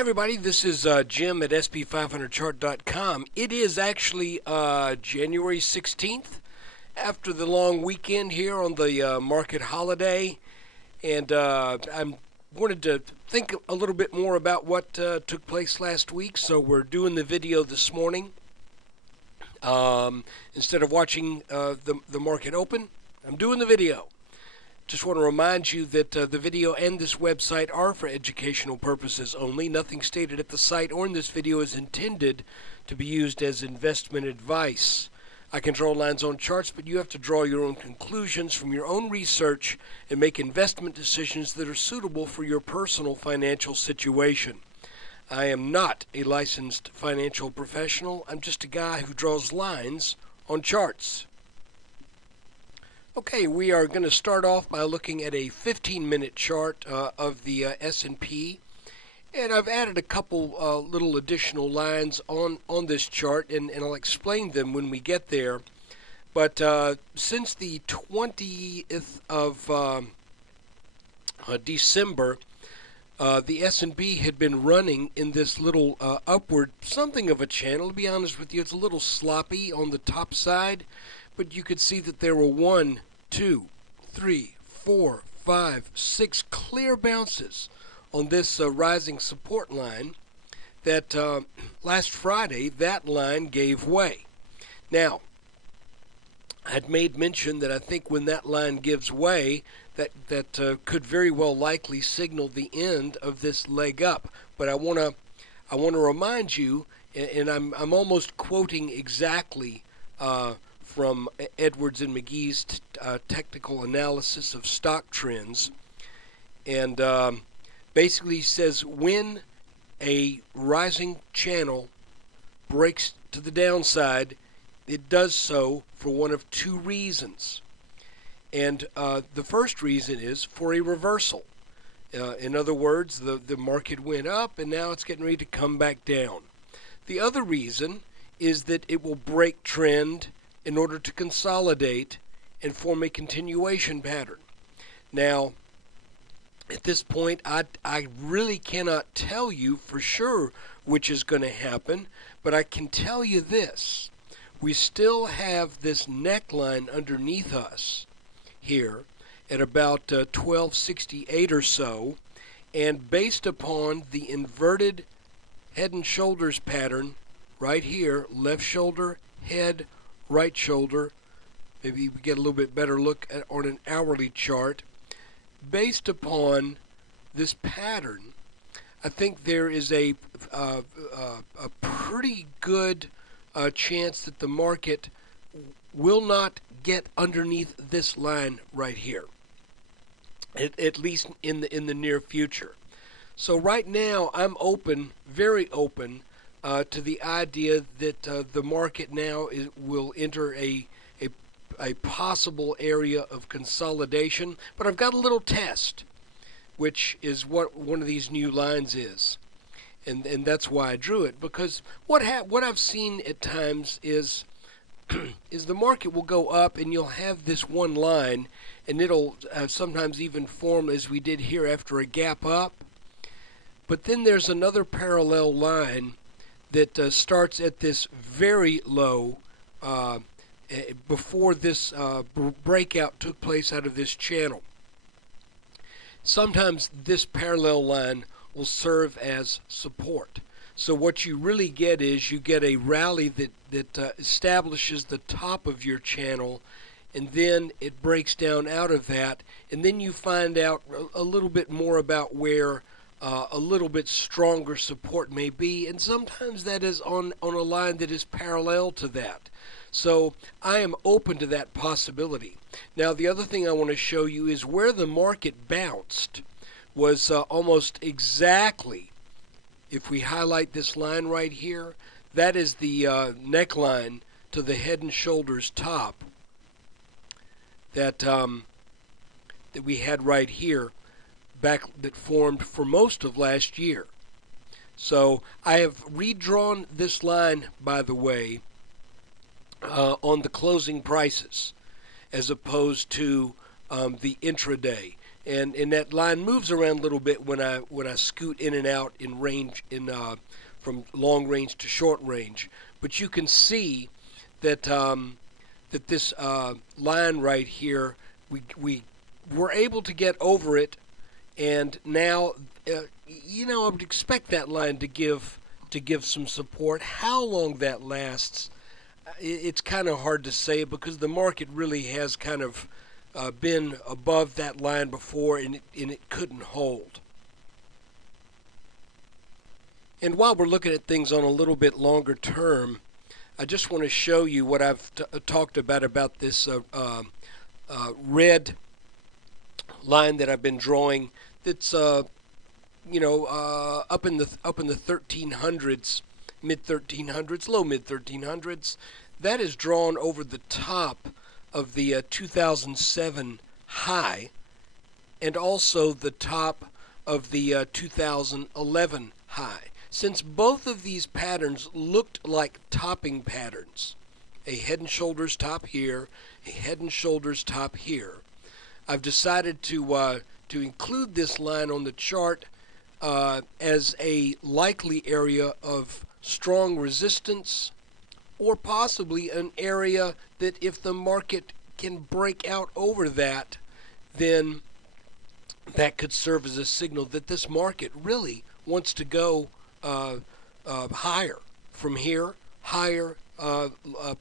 Everybody, this is Jim at SP500chart.com. It is actually January 16th, after the long weekend here on the market holiday, and I wanted to think a little bit more about what took place last week, so we're doing the video this morning. Instead of watching the market open, I'm doing the video. Just want to remind you that the video and this website are for educational purposes only. Nothing stated at the site or in this video is intended to be used as investment advice. I can draw lines on charts, but you have to draw your own conclusions from your own research and make investment decisions that are suitable for your personal financial situation. I am not a licensed financial professional. I'm just a guy who draws lines on charts. Okay, we are going to start off by looking at a 15-minute chart of the S&P, and I've added a couple little additional lines on this chart, and I'll explain them when we get there. But since the 20th of December, the S&P had been running in this little upward, something of a channel. To be honest with you, it's a little sloppy on the top side, but you could see that there were 1, 2, 3, 4, 5, 6 clear bounces on this rising support line that last Friday, that line gave way. Now, I'd made mention that I think when that line gives way, that could very well likely signal the end of this leg up. But I want to remind you, and I'm almost quoting exactly from Edwards and McGee's technical analysis of stock trends, and basically says when a rising channel breaks to the downside, it does so for one of two reasons. And the first reason is for a reversal. In other words, the market went up and now it's getting ready to come back down. The other reason is that it will break trend in order to consolidate and form a continuation pattern. Now, at this point, I really cannot tell you for sure which is going to happen, but I can tell you this. We still have this neckline underneath us here at about 1268 or so, and based upon the inverted head and shoulders pattern right here, left shoulder, head, right shoulder, maybe we get a little bit better look at on an hourly chart. Based upon this pattern, I think there is a pretty good chance that the market will not get underneath this line right here, at least in the near future. So right now I'm open, very open, to the idea that the market now will enter a possible area of consolidation. But I've got a little test, which is what one of these new lines is, and that's why I drew it. Because what I've seen at times is is the market will go up and you'll have this one line, and it'll sometimes even form as we did here after a gap up. But then there's another parallel line that starts at this very low before this breakout took place out of this channel. Sometimes this parallel line will serve as support. So what you really get is you get a rally that establishes the top of your channel, and then it breaks down out of that, and then you find out a little bit more about where a little bit stronger support may be, and sometimes that is on a line that is parallel to that. So I am open to that possibility. Now, the other thing I want to show you is where the market bounced was almost exactly, if we highlight this line right here, that is the neckline to the head and shoulders top that we had right here, back, that formed for most of last year. So I have redrawn this line, by the way, on the closing prices as opposed to the intraday. and that line moves around a little bit when I scoot in and out in range from long range to short range. But you can see that that this line right here, we were able to get over it, and now I would expect that line to give some support. How long that lasts, it's kind of hard to say, because the market really has kind of been above that line before, and it couldn't hold. And while we're looking at things on a little bit longer term, I just want to show you what I've talked about this red line that I've been drawing. That's up in the 1300s, mid 1300s, low mid 1300s. That is drawn over the top of the 2007 high, and also the top of the 2011 high. Since both of these patterns looked like topping patterns, a head and shoulders top here, a head and shoulders top here, I've decided to include this line on the chart as a likely area of strong resistance, or possibly an area that if the market can break out over that, then that could serve as a signal that this market really wants to go higher from here, higher,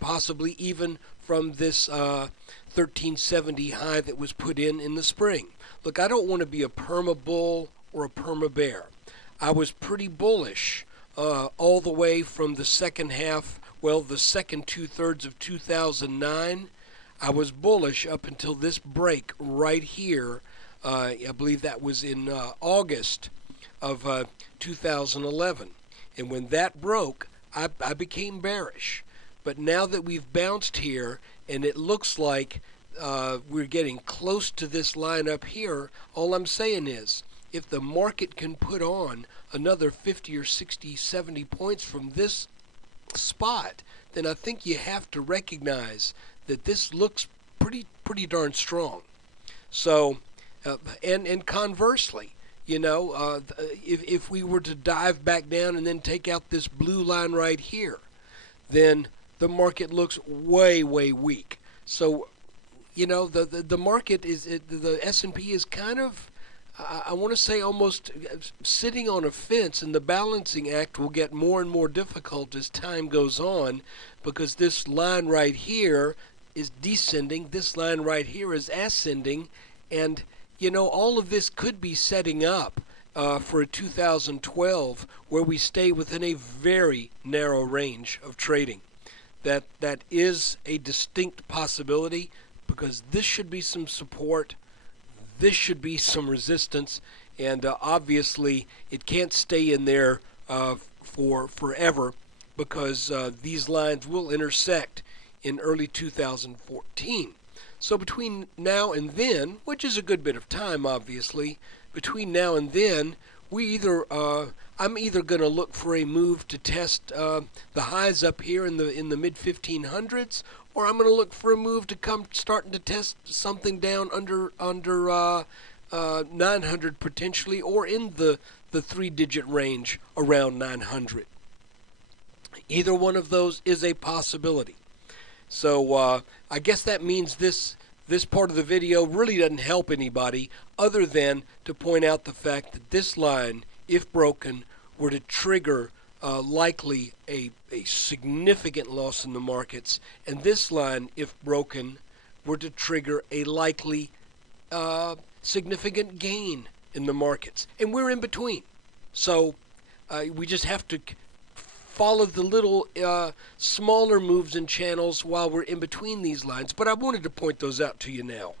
possibly even from this 1370 high that was put in the spring. Look, I don't want to be a perma bull or a perma bear. I was pretty bullish all the way from the second half, the second 2/3 of 2009. I was bullish up until this break right here. I believe that was in August of 2011. And when that broke, I became bearish. But now that we've bounced here, and it looks like we're getting close to this line up here, all I'm saying is, if the market can put on another 50 or 60, 70 points from this spot, then I think you have to recognize that this looks pretty darn strong. So, and conversely, if we were to dive back down and then take out this blue line right here, then the market looks way weak. So, the market the S&P is kind of, I want to say, almost sitting on a fence, and the balancing act will get more and more difficult as time goes on, because this line right here is descending, this line right here is ascending, and all of this could be setting up for a 2012 where we stay within a very narrow range of trading. That is a distinct possibility, because this should be some support, this should be some resistance, and obviously it can't stay in there for forever, because these lines will intersect in early 2014. So between now and then, which is a good bit of time obviously, between now and then, I'm either going to look for a move to test the highs up here in the mid 1500s, or I'm going to look for a move to come starting to test something down under 900 potentially, or in the 3-digit range around 900. Either one of those is a possibility. So I guess that means this part of the video really doesn't help anybody, other than to point out the fact that this line, if broken, were to trigger likely a significant loss in the markets, and this line, if broken, were to trigger a likely significant gain in the markets. And we're in between. So we just have to follow the little smaller moves and channels while we're in between these lines. But I wanted to point those out to you now.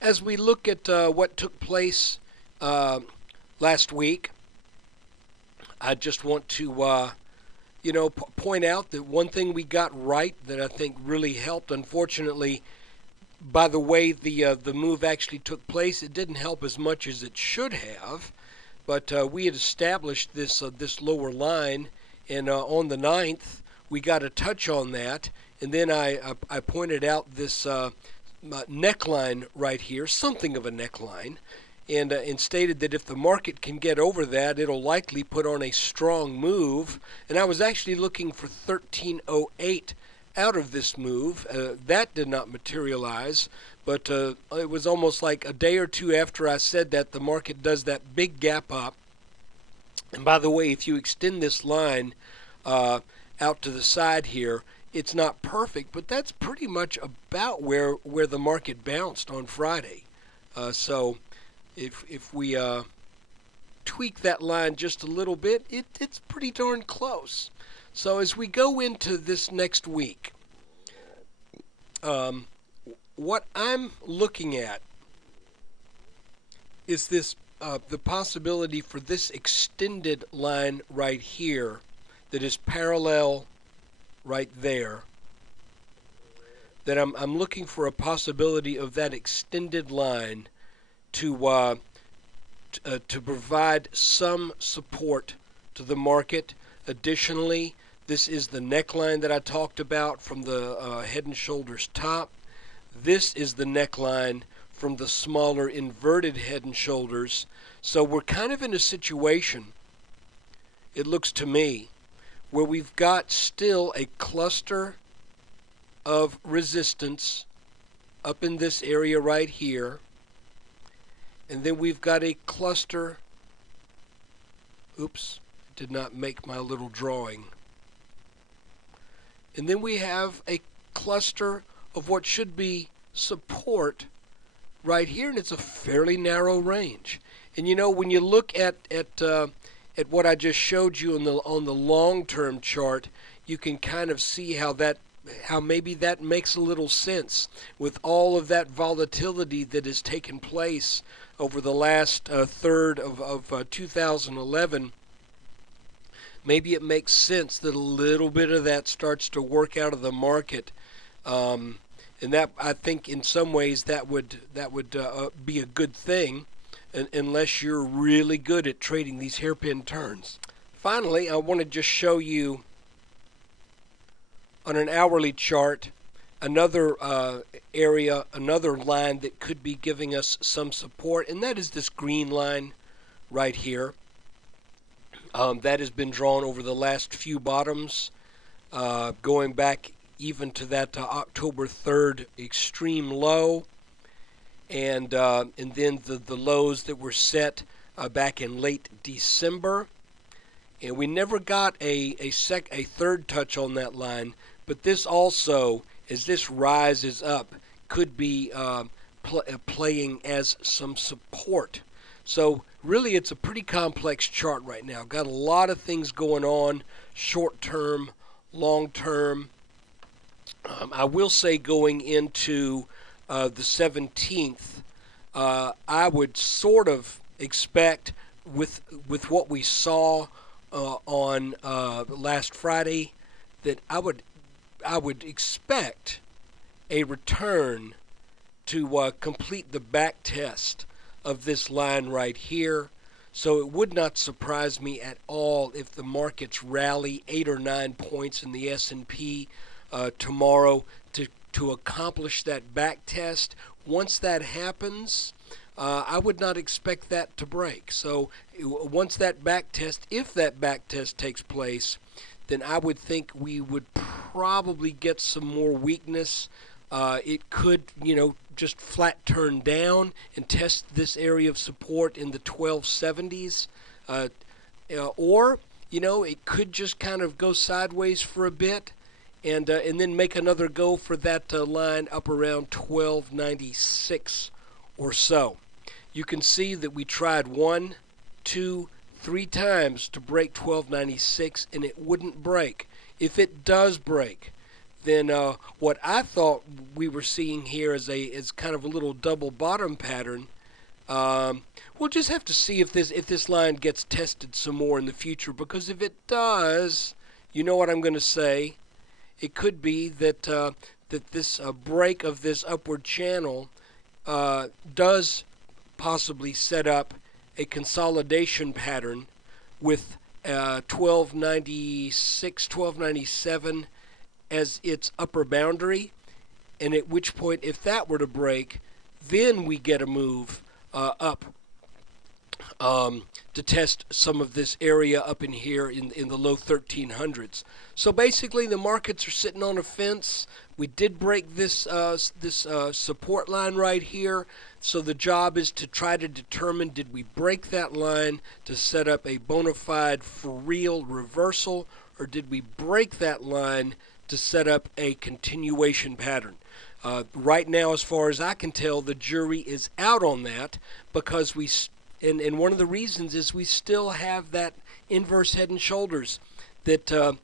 As we look at what took place last week, I just want to point out that one thing we got right that I think really helped. Unfortunately, by the way the move actually took place, it didn't help as much as it should have. But we had established this lower line, and on the 9th we got a touch on that, and then I pointed out this neckline right here, something of a neckline, and stated that if the market can get over that, it'll likely put on a strong move. And I was actually looking for 1308 out of this move. That did not materialize, but it was almost like a day or two after I said that, the market does that big gap up. And by the way, if you extend this line out to the side here, it's not perfect, but that's pretty much about where the market bounced on Friday. So if we tweak that line just a little bit, it's pretty darn close. So as we go into this next week, what I'm looking at is this the possibility for this extended line right here that is parallel right there, that I'm looking for a possibility of that extended line to provide some support to the market. Additionally, this is the neckline that I talked about from the head and shoulders top. This is the neckline from the smaller inverted head and shoulders. So we're kind of in a situation, it looks to me, where we've got still a cluster of resistance up in this area right here. And then we've got a cluster, oops, did not make my little drawing. And then we have a cluster of what should be support right here, and it's a fairly narrow range. And you know, when you look at what I just showed you on the long-term chart, you can kind of see how maybe that makes a little sense with all of that volatility that has taken place over the last third of 2011. Maybe it makes sense that a little bit of that starts to work out of the market, and that, I think, in some ways that would be a good thing, unless you're really good at trading these hairpin turns. Finally, I want to just show you on an hourly chart another area, another line that could be giving us some support, and that is this green line right here. That has been drawn over the last few bottoms, going back even to that October 3rd extreme low, and then the lows that were set back in late December. And we never got a third touch on that line, but this also, as this rises up, could be playing as some support. So really, it's a pretty complex chart right now. Got a lot of things going on, short term, long term. I will say going into the 17th, I would sort of expect with what we saw on last Friday, that I would expect a return to complete the back test of this line right here. So it would not surprise me at all if the markets rally 8 or 9 points in the S&P tomorrow to accomplish that back test. Once that happens, I would not expect that to break. So once that back test, if that back test takes place, then I would think we would probably get some more weakness. It could, just flat turn down and test this area of support in the 1270s. Or, it could just kind of go sideways for a bit and then make another go for that line up around 1296 or so. You can see that we tried 1, 2, 3 times to break 1296, and it wouldn't break. If it does break, then what I thought we were seeing here is kind of a little double bottom pattern. We'll just have to see if this line gets tested some more in the future, because if it does, you know what I'm going to say. It could be that this break of this upward channel does possibly set up a consolidation pattern with 1296, 1297 as its upper boundary, and at which point, if that were to break, then we get a move up to test some of this area up in here in the low 1300s. So basically, the markets are sitting on a fence. We did break this support line right here. So the job is to try to determine, did we break that line to set up a bona fide for real reversal, or did we break that line to set up a continuation pattern? Right now, as far as I can tell, the jury is out on that, because and one of the reasons is we still have that inverse head and shoulders that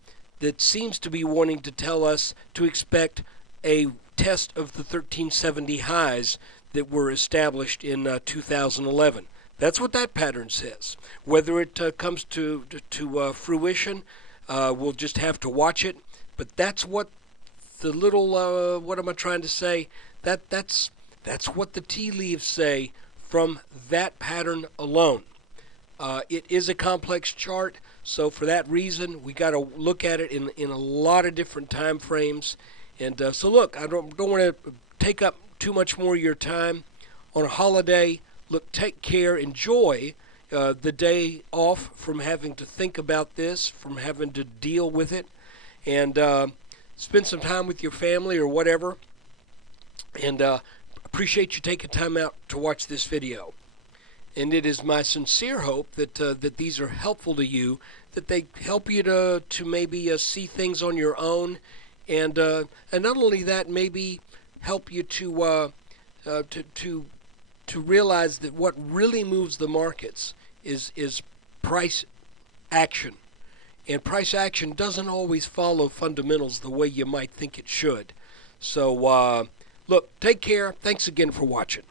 seems to be wanting to tell us to expect a test of the 1370 highs that were established in 2011. That's what that pattern says. Whether it comes to fruition, we'll just have to watch it. But that's what the little what am I trying to say? That's what the tea leaves say from that pattern alone. It is a complex chart, so for that reason, we got to look at it in a lot of different time frames. And so look, I don't want to take up too much more of your time on a holiday. Look, take care, enjoy the day off from having to think about this, from having to deal with it, and spend some time with your family or whatever. And appreciate you taking time out to watch this video. And it is my sincere hope that that these are helpful to you, that they help you to maybe see things on your own, and not only that, maybe help you to realize that what really moves the markets is price action, and price action doesn't always follow fundamentals the way you might think it should. So look, take care. Thanks again for watching.